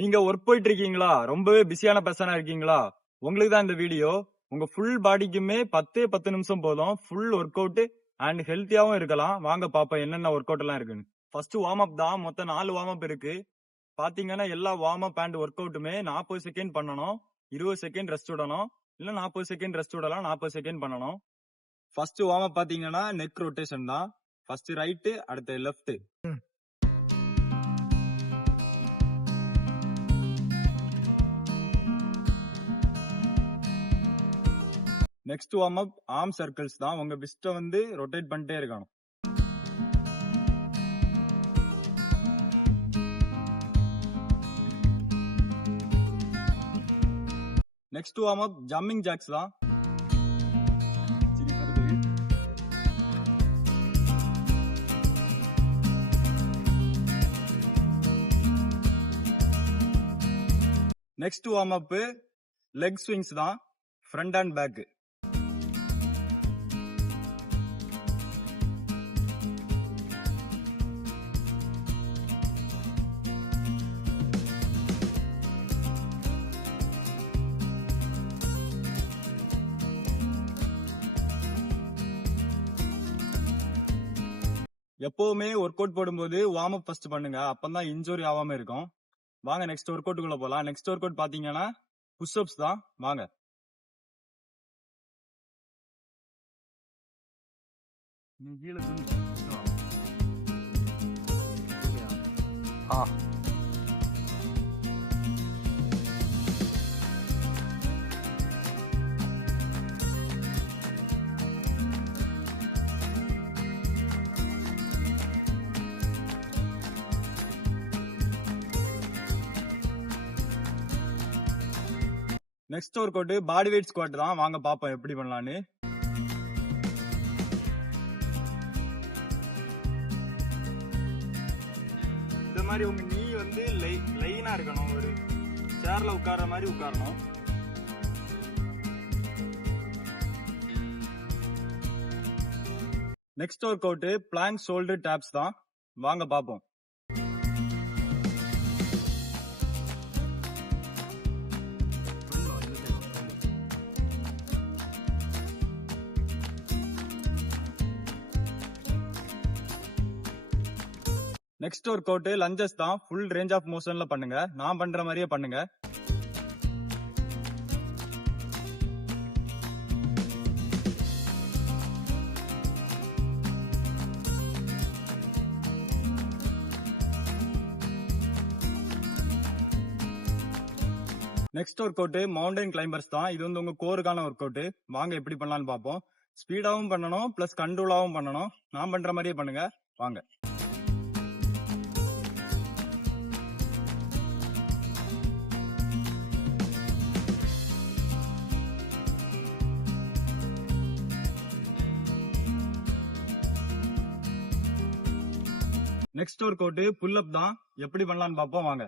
நீங்க ஒர்க் போயிட்டு இருக்கீங்களா? ரொம்பவே பிஸியான பெர்சனா இருக்கீங்களா? உங்களுக்கு தான் இந்த வீடியோ. உங்க ஃபுல் பாடிக்குமே 10 நிமிஷம் போதும். ஃபுல் ஒர்க் அவுட் அண்ட் ஹெல்த்தியாவும் இருக்கலாம். வாங்க பாப்போம் என்னென்ன ஒர்க் அவுட் எல்லாம் இருக்குன்னு. ஃபர்ஸ்ட் வார்ம் அப் தான். மொத்தம் 4 வார்ம் அப் இருக்கு. பாத்தீங்கன்னா எல்லா வார்ம் அப் அண்ட் ஒர்க் அவுட்டுமே 40 செகண்ட் பண்ணணும். 20 செகண்ட் ரெஸ்ட் விடணும். இல்ல 40 செகண்ட் ரெஸ்ட் விடலாம். 40 செகண்ட் பண்ணணும். ஃபர்ஸ்ட் வார்ம் அப் பாத்தீங்கன்னா நெக் ரொட்டேஷன் தான். ஃபர்ஸ்ட் ரைட், அடுத்து left. Next warm up arm circles தான். உங்க பிஸ்ட வந்து ரொட்டேட் பண்ணிட்டே இருக்கணும். Next warm up jumping jacks தான். Next warm up leg swings தான். Front and back. எப்பவுமே ஒர்க் அவுட் போடும்போது வார்ம் அப் ஃபர்ஸ்ட் பண்ணுங்க. அப்பதான் இன்ஜுரி ஆகாம இருக்கும். வாங்க நெக்ஸ்ட் ஒர்க் அவுட்டுக்குள்ள போலாம். நெக்ஸ்ட் ஒர்க் அவுட் பாத்தீங்கன்னா புஷ் அப்ஸ் தான். வாங்க. Next work out body weight squad தான். வாங்க பாப்போம் எப்படி பண்ணலான்னு. இந்த மாதிரி உங்க நீ வந்து லைனா இருக்கணும். ஒரு சேர்ல உட்கார்ற மாதிரி உட்காரணும். Next workout plank shoulder taps தான். வாங்க பாப்போம். நெக்ஸ்ட் ஒர்க் அவுட் லஞ்சஸ் தான். ஃபுல் ரேஞ்ச் ஆஃப் மோஷன்ல பண்ணுங்க. நான் பண்ற மாதிரியே பண்ணுங்க. Next workout mountain climbers தான். இது வந்து உங்க கோருக்கான ஒர்க் அவுட். வாங்க எப்படி பண்ணலாம்னு பாப்போம். ஸ்பீடாவும் பண்ணணும் பிளஸ் கண்ட்ரோலாவும் பண்ணணும். நான் பண்ற மாதிரியே பண்ணுங்க. வாங்க. நெக்ஸ்ட் ஒர்க் அவுட் புல் அப் தான். எப்படி பண்ணலாம்னு பாப்போம். வாங்க.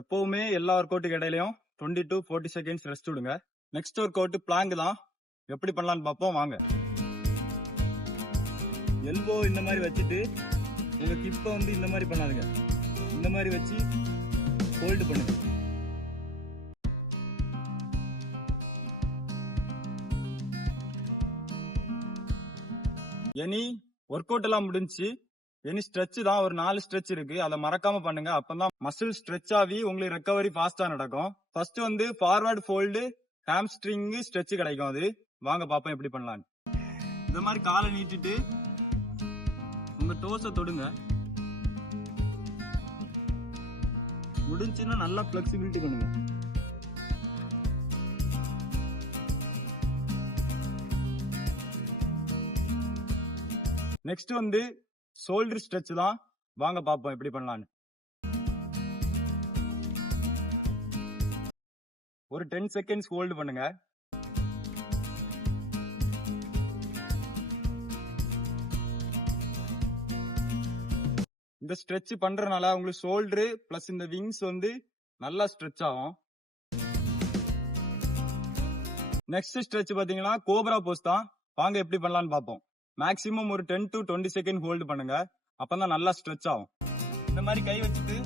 எப்பவுமே எல்லா ஒர்க் அவுட்டுக்கு இடையிலையும் 20 to 40 செகண்ட்ஸ் ரெஸ்ட் விடுங்க. நெக்ஸ்ட் ஒர்க் அவுட் பிளாங்க் தான். எப்படி பண்ணலாம்னு பாப்போம். வாங்க. எல்போ இந்த மாதிரி வச்சுட்டு உங்க ஹிப்பை வந்து இந்த மாதிரி பண்ணாதுங்க. இந்த மாதிரி வச்சு ஹோல்டு பண்ணுங்க. எனி ஒர்க் அவுட் எல்லாம் முடிஞ்சு எனி ஸ்ட்ரெச் தான். ஒரு 4 ஸ்ட்ரெச் இருக்கு. அதை மறக்காம பண்ணுங்க. அப்பதான் மசில் ஸ்ட்ரெச் ஆகி உங்களுக்கு ரெக்கவரி ஃபாஸ்டா நடக்கும். ஃபர்ஸ்ட் வந்து ஃபார்வர்ட் ஃபோல்டு ஹாம்ஸ்ட்ரிங் ஸ்ட்ரெச் கிடைக்கும். அது வாங்க பாப்போம் எப்படி பண்ணலான்னு. இந்த மாதிரி காலை நீட்டிட்டு உங்க டோஸை தொடுங்க. முடிஞ்சுன்னா நல்லா பிளெக்சிபிலிட்டி பண்ணுங்க. நெக்ஸ்ட் வந்து ஷோல்டர் ஸ்ட்ரெச் தான். வாங்க பாப்போம் எப்படி பண்ணலான்னு. ஒரு 10 செகண்ட்ஸ் ஹோல்டு பண்ணுங்க. இந்த ஸ்ட்ரெச் பண்றதுனால உங்களுக்கு ஷோல்டர் பிளஸ் இந்த விங்ஸ் வந்து நல்லா ஸ்ட்ரெச் ஆகும். நெக்ஸ்ட் ஸ்ட்ரெச் பாத்தீங்கன்னா கோப்ரா போஸ் தான். வாங்க எப்படி பண்ணலாம்னு பாப்போம். மேக்ஸிமம் ஒரு 10 to 20 செகண்ட் ஹோல்டு பண்ணுங்க. அப்பதான் நல்லா ஸ்ட்ரெச் ஆகும். இந்த மாதிரி கை வச்சுட்டு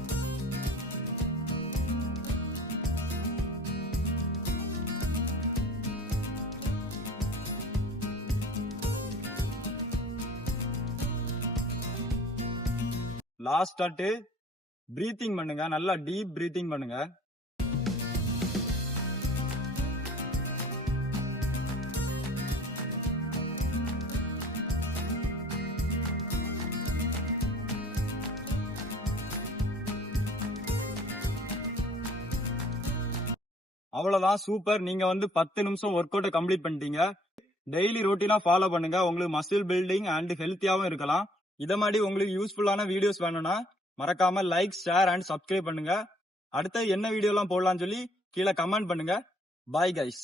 லாஸ்ட் ஸ்டார்ட் பிரீத்திங் பண்ணுங்க. நல்லா டீப் பிரீத்திங் பண்ணுங்க. அவ்வளவுதான், சூப்பர். நீங்க வந்து 10 நிமிஷம் ஒர்க் அவுட் கம்ப்ளீட் பண்ணிட்டீங்க. டெய்லி ரொட்டீனா ஃபாலோ பண்ணுங்க. உங்களுக்கு மசில் பில்டிங் அண்ட் ஹெல்த்தியாவும் இருக்கலாம். இத மாதிரி உங்களுக்கு யூஸ்ஃபுல்லான வீடியோஸ் வேணும்னா மறக்காம லைக், ஷேர் அண்ட் சப்ஸ்கிரைப் பண்ணுங்க. அடுத்து என்ன வீடியோ எல்லாம் போடலாம்னு சொல்லி கீழே கமெண்ட் பண்ணுங்க. Bye guys.